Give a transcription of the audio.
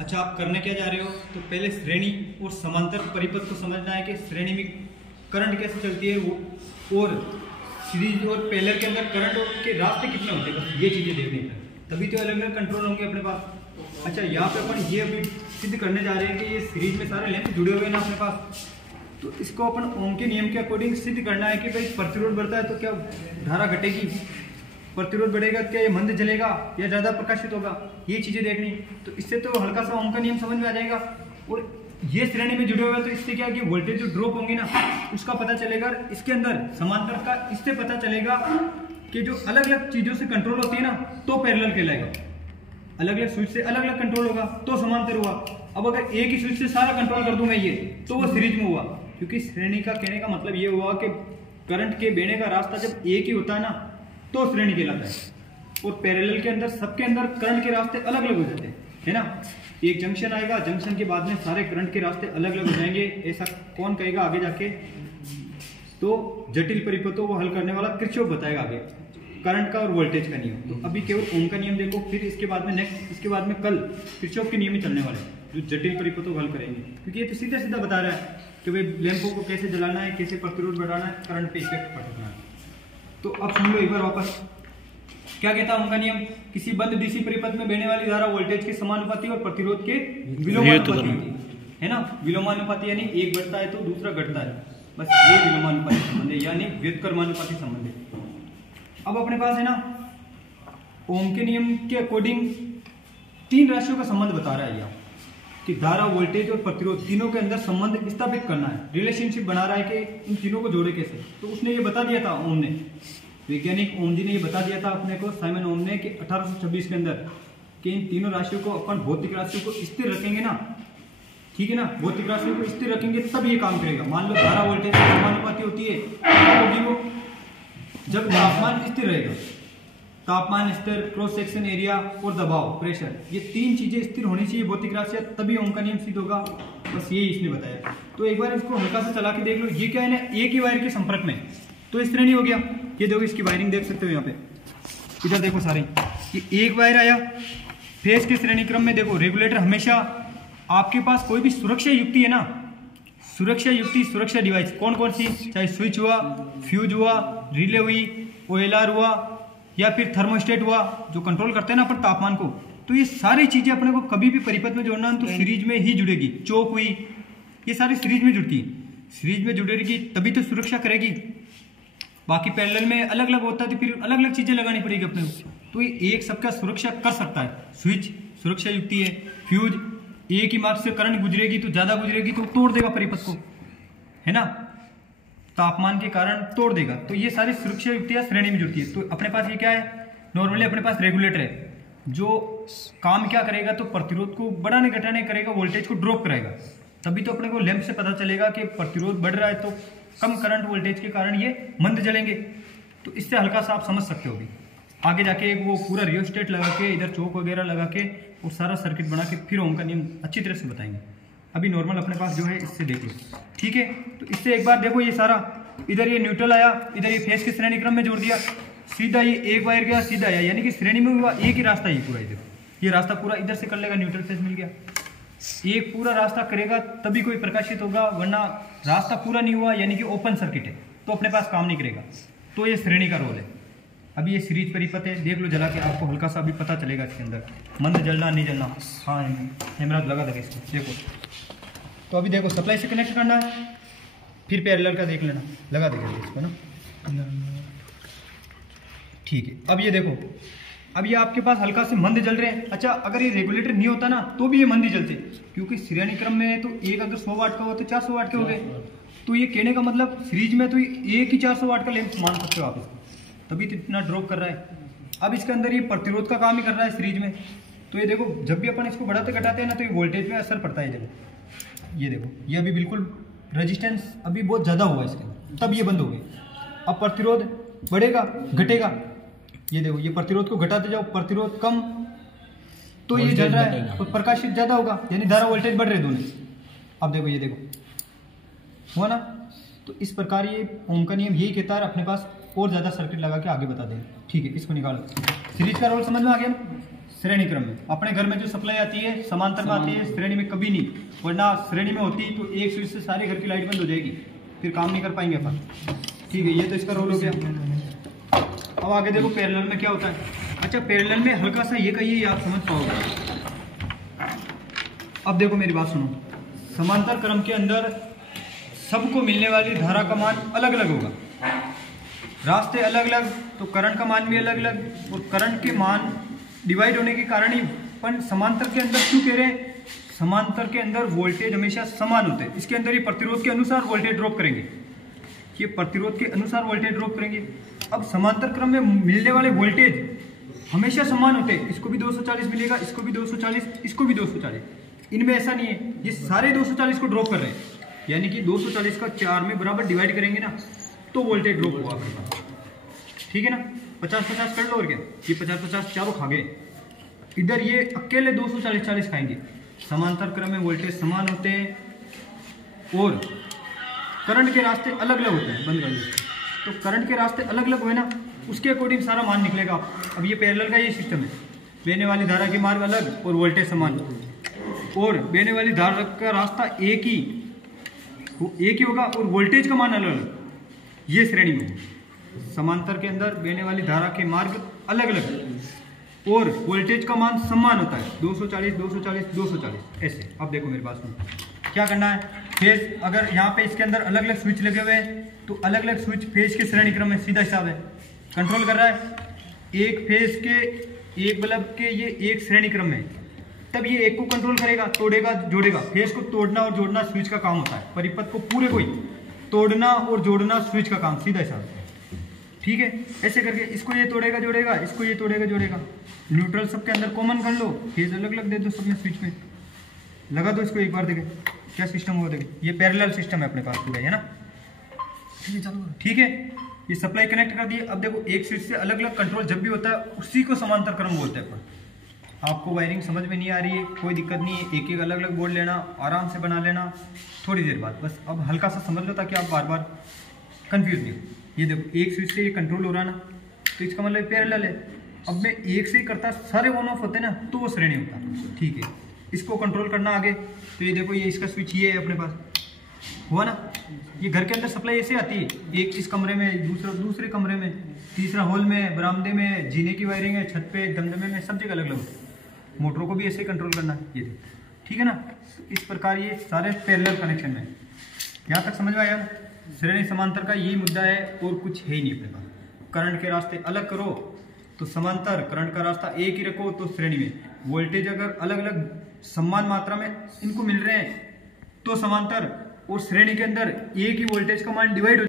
अच्छा, आप करने क्या जा रहे हो? तो पहले श्रेणी और समांतर परिपथ को समझना है कि श्रेणी में करंट कैसे चलती है वो, और सीरीज और पैरेलल के अंदर करंट के रास्ते कितने होते हैं, बस ये चीज़ें देखनी है, तभी तो अलग अलग कंट्रोल होंगे अपने पास। अच्छा, यहाँ पे अपन ये अभी सिद्ध करने जा रहे हैं कि ये सीरीज में सारे लेंथ जुड़े हुए हैं ना अपने पास, तो इसको अपन ओम के नियम के अकॉर्डिंग सिद्ध करना है कि भाई प्रतिरोध बढ़ता है तो क्या धारा घटेगी, प्रतिरोध बढ़ेगा क्या ये मंद जलेगा या ज़्यादा प्रकाशित होगा, ये चीज़ें देखनी। तो इससे तो हल्का सा ओम का नियम समझ में आ जाएगा। और ये श्रेणी में जुड़े हुए हैं तो इससे क्या कि वोल्टेज जो ड्रॉप होंगे ना उसका पता चलेगा। इसके अंदर समांतर का इससे पता चलेगा कि जो अलग अलग चीज़ों से कंट्रोल होती है ना तो पैरेलल कहलाएगा, अलग अलग स्विच से अलग अलग कंट्रोल होगा तो समांतर हुआ। अब अगर एक ही स्विच से सारा कंट्रोल कर दूं मैं ये, तो वो सीरीज में हुआ, क्योंकि श्रेणी का कहने का मतलब ये हुआ कि करंट के बहने का रास्ता जब एक ही होता है ना तो श्रेणी कहलाता है। और पैरेलल के अंदर सबके अंदर करंट के रास्ते अलग अलग हो जाते हैं, है ना। एक जंक्शन आएगा, जंक्शन के बाद में सारे करंट के रास्ते अलग अलग हो जाएंगे, ऐसा कौन कहेगा आगे जाके, तो जटिल परिपथों को हल करने वाला किरचॉफ बताएगा आगे करंट का और वोल्टेज का नियम। तो अभी केवल ओम का नियम देखो, फिर इसके बाद में नेक्स्ट, इसके बाद में कल किरचॉफ के नियम ही चलने वाले हैं जो जटिल परिपथों को हल करेंगे, क्योंकि ये तो सीधा सीधा बता रहा है कि भाई लैंपों को कैसे जलाना है, कैसे प्रतिरोध बढ़ाना है, करंट पे इफेक्ट पड़ना है। तो अब सुन लो एक बार वापस, क्या कहता है ओम का नियम? किसी बंद डीसी परिपथ में बहने वाली धारा वोल्टेज के समानुपाती और प्रतिरोध के विलोमानुपाती होती है ना। विलोमानुपाती यानी एक बढ़ता है तो दूसरा घटता है, बस ये विलोमानुपाती संबंध है, यानी व्युत्क्रमानुपाती संबंध है। अब अपने पास है ना ओम के नियम के अकॉर्डिंग तीन राशियों का संबंध बता रहा है यहाँ कि धारा, वोल्टेज और प्रतिरोध तीनों के अंदर संबंध स्थापित करना है, रिलेशनशिप बना रहा है कि इन तीनों को जोड़े कैसे। तो उसने ये बता दिया था ओम ने, वैज्ञानिक ओम जी ने ये बता दिया था अपने को, साइमन ओम ने, कि 1826 के अंदर कि इन तीनों राशियों को अपन भौतिक राशियों को स्थिर रखेंगे ना, ठीक है ना, भौतिक राशियों को स्थिर रखेंगे तब ये काम करेगा। मान लो धारा वोल्टेज की समानुपाती होती है, होगी वो जब तापमान स्थिर रहेगा, तापमान स्तर, क्रॉस सेक्शन एरिया और दबाव, प्रेशर, ये तीन चीजें स्थिर होनी चाहिए भौतिक राशि, तभी ओम का नियम सिद्ध होगा। बस यही इसने बताया। तो एक बार इसको हल्का सा चला के देख लो, ये क्या है ना, एक ही वायर के संपर्क में, तो इस श्रेणी हो गया। ये देखो इसकी वायरिंग देख सकते हो यहाँ पे, इधर देखो सारे, ये एक वायर आया फेज के श्रेणी क्रम में। देखो रेगुलेटर हमेशा आपके पास कोई भी सुरक्षा युक्ति है ना, सुरक्षा युक्ति, सुरक्षा डिवाइस कौन कौन सी, चाहे स्विच हुआ, फ्यूज हुआ, रिले हुई, OLR हुआ या फिर थर्मोस्टेट हुआ जो कंट्रोल करते हैं ना अपन तापमान को, तो ये सारी चीजें अपने को कभी भी परिपथ में जोड़ना तो सीरीज में ही जुड़ेगी। चौक हुई, ये सारी सीरीज में जुड़ती है, सीरीज में जुड़ेगी तभी तो सुरक्षा करेगी। बाकी पैरेलल में अलग अलग होता है तो फिर अलग अलग चीजें लगानी पड़ेगी अपने को। तो ये एक सबका सुरक्षा कर सकता है। स्विच सुरक्षा युक्ति है, फ्यूज एक ही मार्ग से करंट गुजरेगी तो ज्यादा गुजरेगी तो तोड़ देगा परिपथ को, है ना, तापमान के कारण तोड़ देगा। तो ये सारी सुरक्षा युक्तियां श्रेणी में जुड़ती है। तो अपने पास ये क्या है, नॉर्मली अपने पास रेगुलेटर है जो काम क्या करेगा, तो प्रतिरोध को बढ़ाने घटाने करेगा, वोल्टेज को ड्रॉप कराएगा। तभी तो अपने को लैंप से पता चलेगा कि प्रतिरोध बढ़ रहा है तो कम करंट वोल्टेज के कारण ये मंद जलेंगे। तो इससे हल्का सा आप समझ सकते हो। भी आगे जाके वो पूरा रियोस्टेट लगा के, इधर चौक वगैरह लगा के और सारा सर्किट बना के फिर ओम का नियम अच्छी तरह से बताएंगे। अभी नॉर्मल अपने पास जो है इससे देख लो, ठीक है। तो इससे एक बार देखो, ये सारा इधर ये न्यूट्रल आया, इधर ये फेज के श्रेणी क्रम में जोड़ दिया, सीधा ये एक वायर गया, सीधा आया, यानी कि श्रेणी में हुआ एक ही रास्ता, ये पूरा इधर, ये रास्ता पूरा इधर से कर लेगा, न्यूट्रल फेज मिल गया। एक पूरा रास्ता करेगा तभी कोई प्रकाशित होगा, वरना रास्ता पूरा नहीं हुआ यानी कि ओपन सर्किट है तो अपने पास काम नहीं करेगा। तो ये श्रेणी का रोल है। अभी ये सीरीज परिपथ है, देख लो जला के, आपको हल्का सा अभी पता चलेगा इसके अंदर मंद जलना नहीं जलना। हाँ कैमरा लगा देगा इसको, देखो। तो अभी देखो सप्लाई से कनेक्ट करना है, फिर पैरेलल का देख लेना, लगा देगा इसको ना, ठीक है। अब ये देखो, अब ये आपके पास हल्का से मंद जल रहे हैं। अच्छा, अगर ये रेगुलेटर नहीं होता ना तो भी ये मंद ही जलते, क्योंकि श्रेणी क्रम में है तो एक अगर 100 वाट का हो तो 400 वाट के हो गए। तो ये कहने का मतलब सीरीज में तो एक ही 400 वाट का लैंप मान सकते हो आप इसको, तभी तो इतना ड्रॉप कर रहा है। अब इसके अंदर ये प्रतिरोध का काम ही कर रहा है सीरीज में। तो ये देखो, जब भी अपन इसको बढ़ाते घटाते हैं ना तो ये वोल्टेज में असर पड़ता है। देखो ये देखो, ये अभी बिल्कुल रेजिस्टेंस अभी बहुत ज़्यादा हुआ इसके अंदर, तब ये बंद हो गई। अब प्रतिरोध बढ़ेगा घटेगा, ये देखो, ये प्रतिरोध को घटाते जाओ, प्रतिरोध कम तो ये जल रहा है और प्रकाशित ज्यादा होगा, यानी धारा वोल्टेज बढ़ रहे दोनों। अब देखो, ये देखो हुआ ना। तो इस प्रकार ये ओम का नियम यही कहता है, अपने पास और ज्यादा सर्किट लगा के आगे बता दें, ठीक है। इसको निकालो, सीरीज का रोल समझ में आ गया। श्रेणी क्रम में। अपने घर में जो सप्लाई आती है समांतर में आती है, श्रेणी में कभी नहीं, वरना श्रेणी में होती तो एक स्विच से सारे घर की लाइट बंद हो जाएगी, फिर काम नहीं कर पाएंगे अपन। ठीक है, ये तो इसका रोल हो गया। अब आगे देखो पैरेलल में क्या होता है। अच्छा, पैरेलल में हल्का सा ये कहिए, आप समझ पाओगे। अब देखो मेरी बात सुनो, समांतर क्रम के अंदर सबको मिलने वाली धारा का मान अलग अलग होगा, रास्ते अलग अलग, तो करंट का मान भी अलग अलग, और करंट के मान डिवाइड होने के कारण ही अपन समांतर के अंदर क्यों कह रहे हैं, समांतर के अंदर वोल्टेज हमेशा समान होते हैं। इसके अंदर ये प्रतिरोध के अनुसार वोल्टेज ड्रॉप करेंगे, ये प्रतिरोध के अनुसार वोल्टेज ड्रॉप करेंगे। अब समांतर क्रम में मिलने वाले वोल्टेज हमेशा समान होते हैं, इसको भी 240 मिलेगा, इसको भी 240, इसको भी 240। इनमें ऐसा नहीं है, ये सारे 240 को ड्रॉप कर रहे हैं, यानी कि 240 का 4 में बराबर डिवाइड करेंगे ना, तो वोल्टेज ड्रॉप होगा आपके पास। ठीक है ना, 50-50 कर लो, और क्या, ये 50-50 चारों खा गए। इधर ये अकेले 240-40 खाएंगे। समांतर क्रम में वोल्टेज समान होते हैं और करंट के रास्ते अलग अलग होते हैं। बंद कर दो। तो करंट के रास्ते अलग अलग हुए ना, उसके अकॉर्डिंग सारा मान निकलेगा। अब ये पैरेलल का ये सिस्टम है, बहने वाली धारा के मार्ग अलग और वोल्टेज समान, और बहने वाली धारा का रास्ता एक ही होगा और वोल्टेज का मान अलग अलग। ये श्रेणी में समांतर के अंदर बहने वाली धारा के मार्ग अलग अलग और वोल्टेज का मान समान होता है, 240 240 240 ऐसे। अब देखो मेरी बात सुनो, क्या करना है, फेज अगर यहाँ पे इसके अंदर अलग अलग स्विच लगे हुए हैं तो अलग अलग स्विच फेज के श्रेणी क्रम में सीधा हिसाब है, कंट्रोल कर रहा है। एक फेज के एक बल्ब के ये एक श्रेणी क्रम में, तब ये एक को कंट्रोल करेगा, तोड़ेगा जोड़ेगा। फेज को तोड़ना और जोड़ना स्विच का काम होता है, परिपथ को पूरे को ही तोड़ना और जोड़ना स्विच का काम, सीधा हिसाब है। ठीक है, ऐसे करके इसको ये तोड़ेगा जोड़ेगा, इसको ये तोड़ेगा जोड़ेगा। न्यूट्रल सबके अंदर कॉमन कर लो, फेज अलग अलग दे दो सब में, स्विच में लगा दो इसको, एक बार देखे क्या सिस्टम होगा। देखे ये पैरेलल सिस्टम है अपने पास पूरा, है ना। ठीक है, ये सप्लाई कनेक्ट कर दिए। अब देखो एक स्विच से अलग अलग कंट्रोल जब भी होता है उसी को समांतर क्रम बोलते हैं अपन। आपको वायरिंग समझ में नहीं आ रही है, कोई दिक्कत नहीं है, एक एक अलग अलग बोर्ड लेना, आराम से बना लेना थोड़ी देर बाद। बस अब हल्का सा समझ लो ताकि आप बार बार कंफ्यूज नहीं हो। ये देखो एक स्विच से ये कंट्रोल हो रहा ना, तो इसका मतलब पैरेलल है। अब मैं एक से ही करता, सारे ऑन ऑफ होते ना, तो वो श्रेणी होता। ठीक है, इसको कंट्रोल करना आगे, तो ये देखो ये इसका स्विच ये है अपने पास, हुआ ना। ये घर के अंदर सप्लाई ऐसे आती है, एक इस कमरे में, दूसरे कमरे में, तीसरा हॉल में, बरामदे में, जीने की वायरिंग है, छत पे, दमदमे में, सब जगह अलग अलग होती है। मोटरों को भी ऐसे ही कंट्रोल करना है, ये ठीक है ना। इस प्रकार ये सारे पैरेलल कनेक्शन में, यहाँ तक समझ में आया। श्रेणी समांतर का यही मुद्दा है और कुछ है ही नहीं अपने पास। करंट के रास्ते अलग करो तो समांतर, करंट का रास्ता एक ही रखो तो श्रेणी में। वोल्टेज अगर अलग अलग समान मात्रा में इनको मिल रहे हैं तो समांतर, और श्रेणी के अंदर एक ही वोल्टेज का मान डिवाइड हो